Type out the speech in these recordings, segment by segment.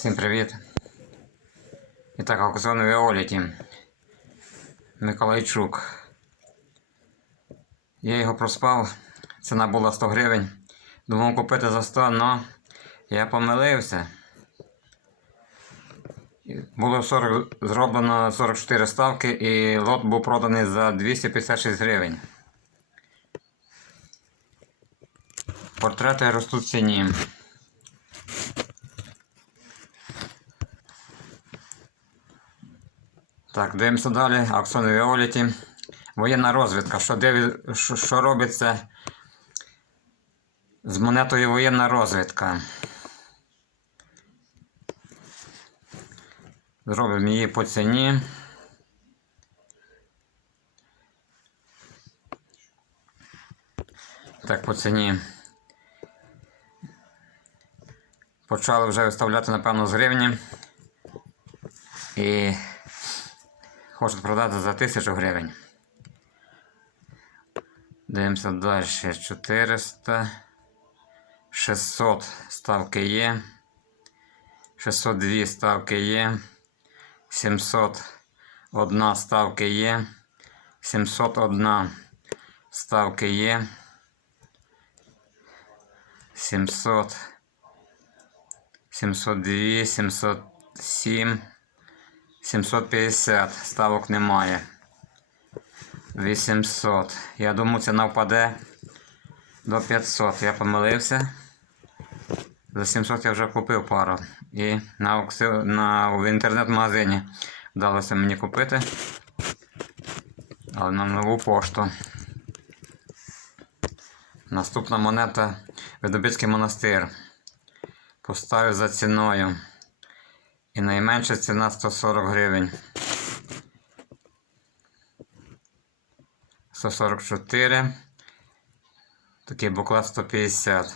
Всім привіт. І так, аукціон Віоліті. Миколайчук. Я його проспав. Ціна була 100 гривень. Думав купити за 100, але я помилився. Було 40, зроблено 44 ставки і лот був проданий за 256 гривень. Портрети ростуть в ціні. Так, дивимося далі. Аксон Віоліті. Воєнна розвідка. Що, диві... що, що робиться з монетою воєнна розвідка? Зробимо її по ціні. Так, по ціні. Почали вже виставляти, напевно, з гривні. І Хочуть продати за 1000 гривень. Дивимося далі. 400. 600 ставки є. 602 ставки є. 701 ставки є. 701 ставки є. 700. 702, 707. 750 ставок немає. 800. Я думаю, ціна впаде до 500. Я помилився. За 700 я вже купив пару. І на, на... в інтернет-магазині вдалося мені купити. Але на нову пошту. Наступна монета Видобицький монастир. Поставив за ціною. І найменша ціна 140 гривень. 144. Такий буклет 150.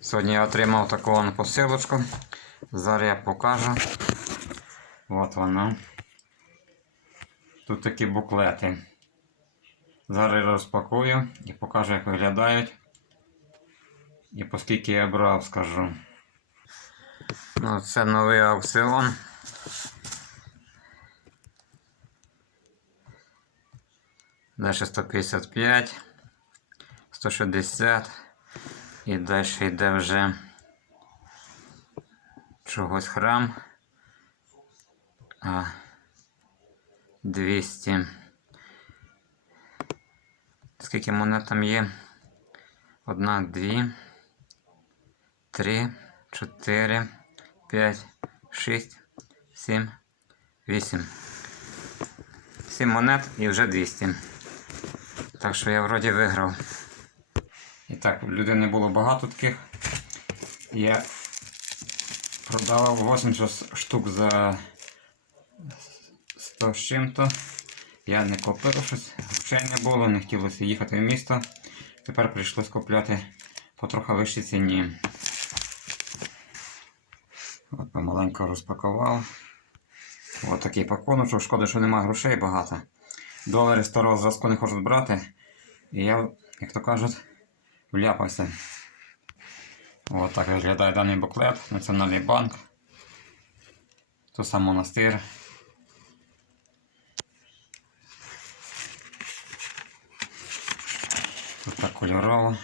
Сьогодні я отримав таку посилочку. Зараз я покажу. От вона. Тут такі буклети. Зараз розпакую і покажу, як виглядають. І по скільки я брав, скажу. Ну, це новий аукціон. Далі 155, 160 і далі йде вже чогось храм. А, 200. Скільки монет там є? Одна, дві, три, чотири. 5, 6, 7, 8. 7 монет і вже 200. Так що я вроді виграв. І так, людей не було багато таких. Я продавав 80 штук за 100 з чим-то. Я не купив щось, грошей не було, не хотілося їхати в місто. Тепер прийшлось купляти по трохи вищій ціні. От помаленько розпакував. Ось такий пакуночок. Шкода, що немає грошей багато. Долари старого зразку не хочуть брати. І я, як то кажуть, вляпався. Ось так виглядає даний буклет, Національний банк. Тут сам монастир. Тут так кольорово.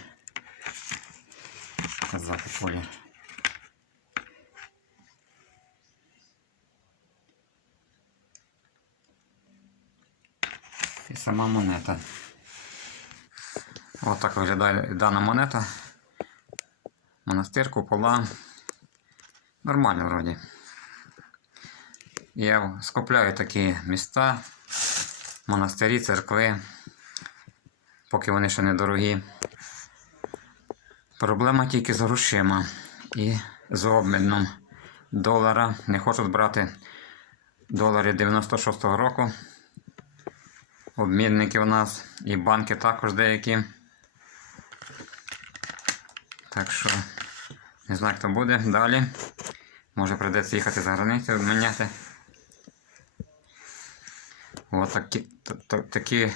Казати колір. І сама монета. Ось так виглядає дана монета. Монастир, купола. Нормально вроді. Я скупляю такі міста, монастирі, церкви, поки вони ще недорогі. Проблема тільки з грошима і з обміном долара. Не хочуть брати долари 96-го року обмінники у нас і банки також деякі. Так що, не знаю, хто буде далі. Може прийдеться їхати за границю, обміняти. Ось такі, такі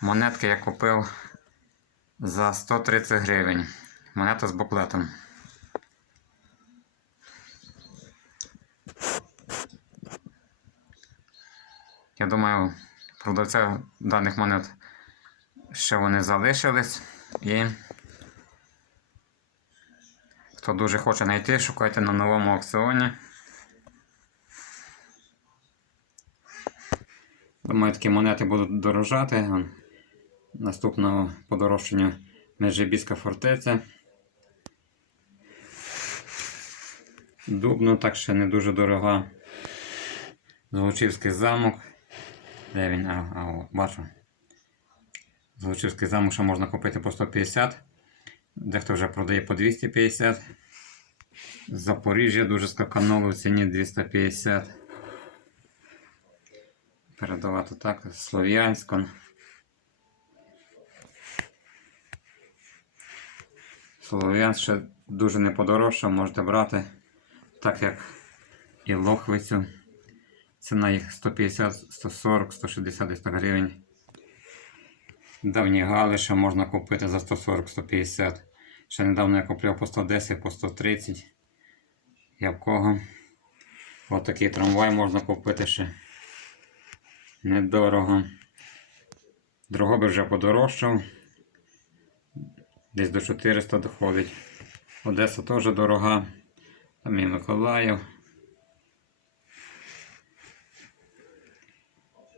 монетки я купив за 130 гривень. Монета з буклетом. Я думаю продавця даних монет ще вони залишились. І хто дуже хоче знайти, шукайте на новому аукціоні. Думаю, такі монети будуть дорожати. Наступного подорожчання Межибіська фортеця. Дубно так ще не дуже дорога. Золочівський замок. Де він? А, а о, бачу. Золочівський замок можна купити по 150. Дехто вже продає по 250. Запоріжжя дуже скакануло в ціні 250. Передавати так. Слов'янськ. он. Слов'янськ ще дуже не подорожчав, можете брати. Так як і лохвицю. Ціна їх 150, 140, 160 десь так гривень. Давні гали ще можна купити за 140-150. Ще недавно я купляв по 110, по 130. Якого. Ось такий трамвай можна купити ще. Недорого. Другобі вже подорожчав. Десь до 400 доходить. Одеса теж дорога. Там і Миколаїв.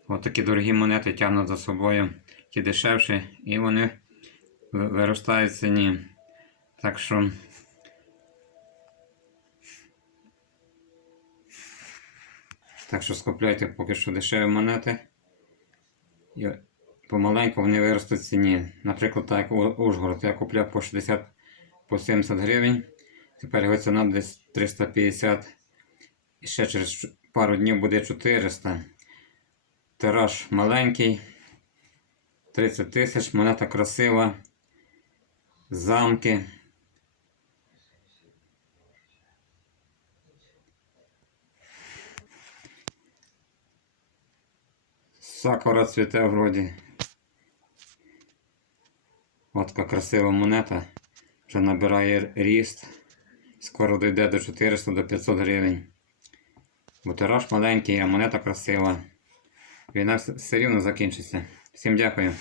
Ось такі дорогі монети тягнуть за собою ті дешевші, і вони виростають в ціні. Так що так що скупляйте поки що дешеві монети. І помаленьку вони виростуть в ціні. Наприклад, так як Ужгород я купляв по 60 по 70 гривень. Тепер його ціна десь 350. І ще через пару днів буде 400. Тираж маленький. 30 тисяч, монета красива. Замки. Сакура цвіте вроді. От така красива монета. Вже набирає ріст. Скоро дійде до 400 до 500 гривень. Бо тираж маленький, а монета красива. Війна все рівно закінчиться. Всім дякую.